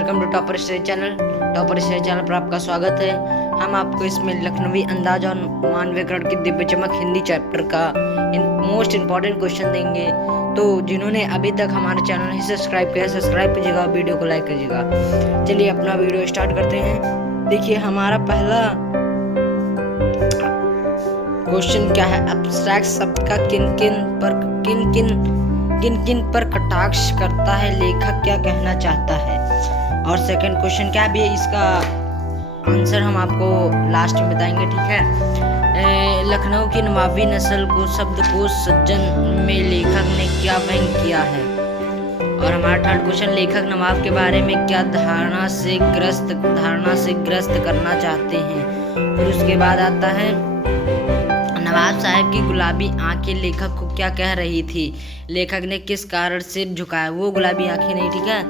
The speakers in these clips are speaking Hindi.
Welcome to topper study channel. Topper study channel पर आपका स्वागत है। हम आपको इसमें लखनवी अंदाज और मानवीकरण की दिव्य चमक हिंदी चैप्टर का मोस्ट इम्पॉर्टेंट क्वेश्चन देंगे। तो जिन्होंने अभी तक हमारे चैनल नहीं सब्सक्राइब किया, सब्सक्राइब कीजिएगा और वीडियो को लाइक कीजिएगा। चलिए अपना वीडियो स्टार्ट करते हैं। देखिए हमारा पहला क्वेश्चन क्या है, एब्स्ट्रैक्ट शब्द का किन किन पर कटाक्ष करता है, लेखक क्या कहना चाहता है। और सेकंड क्वेश्चन क्या भी है, इसका आंसर हम आपको लास्ट में बताएंगे, ठीक है। लखनऊ की नवाबी नस्ल को शब्दकोश सज्जन में लेखक ने क्या व्यंग किया है। और हमारा थर्ड क्वेश्चन, लेखक नवाब के बारे में क्या धारणा से ग्रस्त करना चाहते हैं। फिर उसके बाद आता है नवाब साहब की गुलाबी आंखें लेखक को क्या कह रही थी, लेखक ने किस कारण सिर झुकाया। वो गुलाबी आंखें नहीं, ठीक है,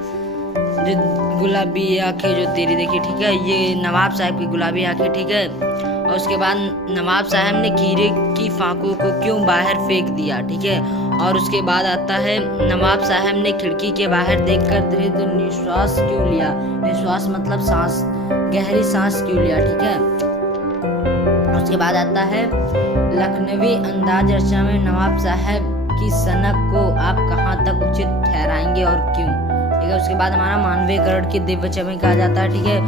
जो गुलाबी आंखें जो तेरी देखी, ठीक है, ये नवाब साहब की गुलाबी आंखें, ठीक है। और उसके बाद नवाब साहब ने खीरे की फाकों को क्यों बाहर फेंक दिया, ठीक है। और उसके बाद आता है नवाब साहब ने खिड़की के बाहर देखकर दृढ़ निश्वास क्यों लिया। निश्वास मतलब सांस, गहरी सांस क्यों लिया, ठीक है। उसके बाद आता है लखनवी अंदाज रचना में नवाब साहब की सनक को आप कहाँ तक उचित ठहराएंगे और क्यों, ठीक है। उसके बाद हमारा मानवीकरण की दिव्य चमक कहा जाता है, ठीक है,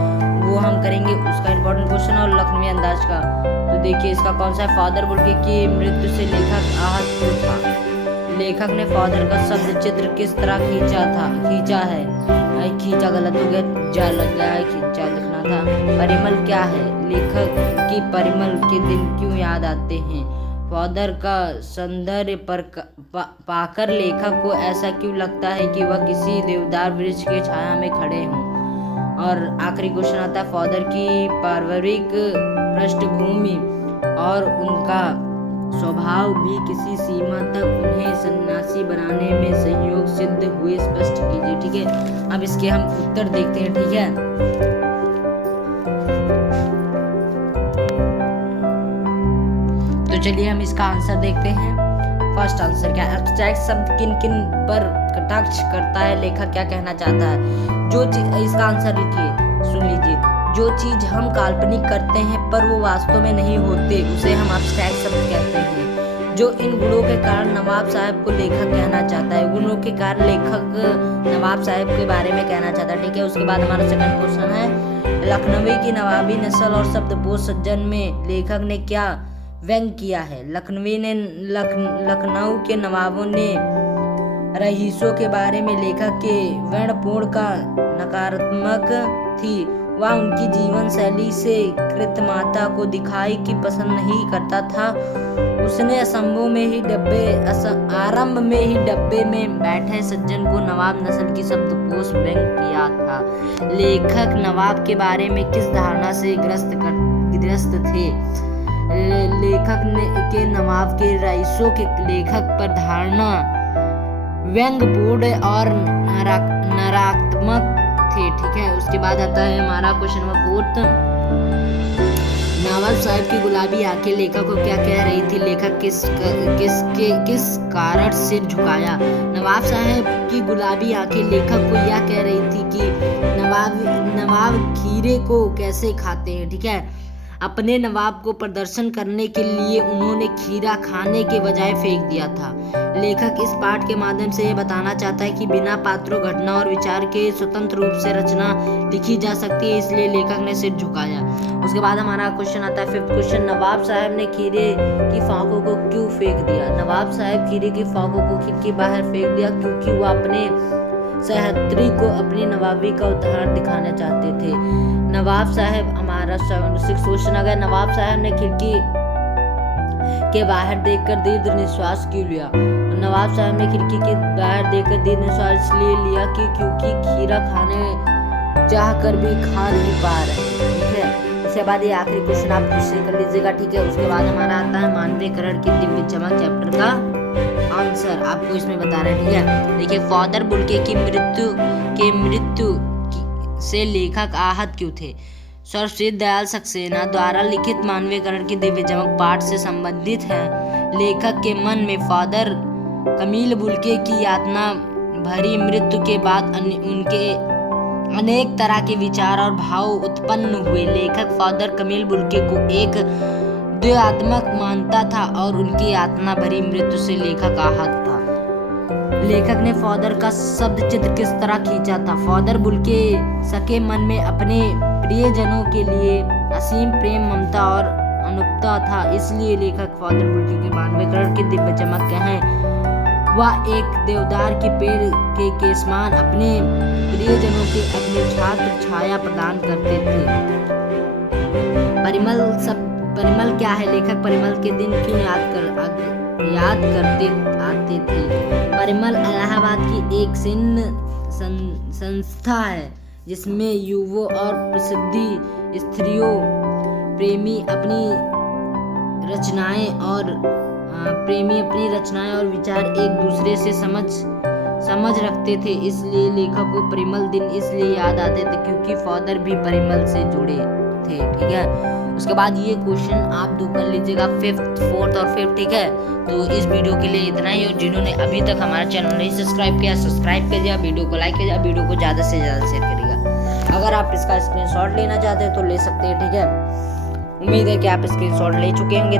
वो हम करेंगे उसका इंपॉर्टेंट क्वेश्चन और लखनवी अंदाज का। तो देखिए इसका कौन सा है, फादर बुल्के की मृत्यु से लेखक आहत क्यों था। लेखक ने फादर का शब्द चित्र किस तरह खींचा है। खींचा गलत हो गया, जा लग गया है, खींचा लिखना था। परिमल क्या है, लेखक की परिमल के दिन क्यों याद आते हैं। फादर का सौंदर्य पाकर लेखक को ऐसा क्यों लगता है कि वह किसी देवदार वृक्ष के छाया में खड़े हों। और आखिरी क्वेश्चन आता है फादर की पारिवारिक पृष्ठभूमि और उनका स्वभाव भी किसी सीमा तक उन्हें सन्यासी बनाने में सहयोग सिद्ध हुए, स्पष्ट कीजिए, ठीक है। अब इसके हम उत्तर देखते हैं, ठीक है। तो चलिए हम इसका आंसर देखते हैं। फर्स्ट आंसर क्या है, एब्स्ट्रैक्ट शब्द किन किन पर कटाक्ष करता है, लेखक क्या कहना चाहता है। जो चीज, इसका आंसर लिखिए, सुन लीजिए, जो चीज हम काल्पनिक करते हैं पर वो वास्तव में नहीं होते उसे हम एब्स्ट्रैक्ट शब्द कहते हैं। जो इन गुणों के कारण नवाब साहब को लेखक कहना चाहता है, गुणों के कारण लेखक नवाब साहब के बारे में कहना चाहता है, ठीक है। उसके बाद हमारा सेकंड क्वेश्चन है, लखनवी की नवाबी नस्ल और शब्दकोश सज्जन में लेखक ने क्या व्यंग किया है। लखनऊ के नवाबों ने रईसों के बारे में लेखक के वर्णपूर्ण का नकारात्मक थी। वह उनकी जीवन शैली से कृतमाता को दिखाई की पसंद नहीं करता था। उसने आरंभ में ही डब्बे में बैठे सज्जन को नवाब नस्ल की शब्दकोश व्यंग किया था। लेखक नवाब के बारे में किस धारणा से ग्रस्त थे। लेखक के नवाब के रईसों के लेखक पर धारणा व्यंग्यपूर्ण और नकारात्मक थे, ठीक है। उसके बाद आता है हमारा क्वेश्चन नंबर 4, नवाब साहब की गुलाबी आंखें लेखक को क्या कह रही थी, लेखक किस कारण सिर झुकाया। नवाब साहब की गुलाबी आंखें लेखक को यह कह रही थी कि नवाब खीरे को कैसे खाते हैं, ठीक है। अपने नवाब को प्रदर्शन करने के लिए उन्होंने खीरा खाने के बजाय फेंक दिया था। लेखक इस पाठ के माध्यम से यह बताना चाहता है कि बिना पात्रों, घटना और विचार के स्वतंत्र रूप से रचना लिखी जा सकती है, इसलिए लेखक ने सिर झुकाया। उसके बाद हमारा क्वेश्चन आता है फिफ्थ क्वेश्चन, नवाब साहब ने खीरे की फाकों को क्यों फेंक दिया। नवाब साहब खीरे की फाकों को खिड़की बाहर फेंक दिया क्योंकि वह अपने सहयात्री को अपनी नवाबी का उदाहरण दिखाना चाहते थे। नवाब साहब, हमारा 6 क्वेश्चन आ गया, नवाब साहब ने खिड़की के बाहर देखकर दीर्घ निश्वास क्यों लिया। नवाब साहब ने खिड़की के बाहर देखकर दीर्घ निश्वास इसलिए लिया कि क्योंकि खीरा खाने चाह कर भी खा नहीं पा रहे, ठीक है। उसके बाद ये आखिरी क्वेश्चन आप खुद से कर लीजिएगा, ठीक है। उसके बाद हमारा आता है मानवीकरण की दिव्य चमक चैप्टर का आंसर आपको इसमें बताना है, ठीक है। देखिए फादर बुल्के की मृत्यु से लेखक आहत क्यों थे। सर्वश्री दयाल सक्सेना द्वारा लिखित मानवीकरण की दिव्य चमक पाठ से संबंधित है। लेखक के मन में फादर कमील बुल्के की यातना भरी मृत्यु के बाद उनके अनेक तरह के विचार और भाव उत्पन्न हुए। लेखक फादर कमील बुल्के को एक द्व्यात्मक मानता था और उनकी यातना भरी मृत्यु से लेखक आहत था। लेखक ने फादर का शब्द चित्र किस तरह खींचा था? फादर बुल्के सके मन में अपने प्रियजनों के लिए असीम प्रेम, ममता और अनुकंपा था। इसलिए लेखक फादर बुल्के के 92 करोड़ की दिव्य चमक के हैं। वह एक देवदार के पेड़ के केसमान अपने प्रियजनों के अपने छात्र छाया प्रदान करते थे। परिमल क्या है? लेखक परिमल के दिन क्यों याद करते आते थे? परिमल इलाहाबाद की एक संस्था है जिसमें युवाओं और प्रसिद्ध स्त्रियों प्रेमी अपनी रचनाएं और विचार एक दूसरे से समझ रखते थे। इसलिए लेखक को परिमल दिन इसलिए याद आते थे क्योंकि फादर भी परिमल से जुड़े थे। ठीक है, उसके बाद ये क्वेश्चन आप दो कर लीजिएगा, 5th, 4th और 5th। ठीक है, तो इस वीडियो के लिए इतना ही। और जिन्होंने अभी तक हमारा चैनल नहीं सब्सक्राइब किया, सब्सक्राइब कीजिए, वीडियो को लाइक कीजिए, वीडियो को ज़्यादा से ज़्यादा शेयर करिएगा। अगर आप इसका स्क्रीनशॉट लेना चाहते हैं तो ले सकते हैं। ठीक है, उम्मीद है कि आप स्क्रीनशॉट ले चुके होंगे।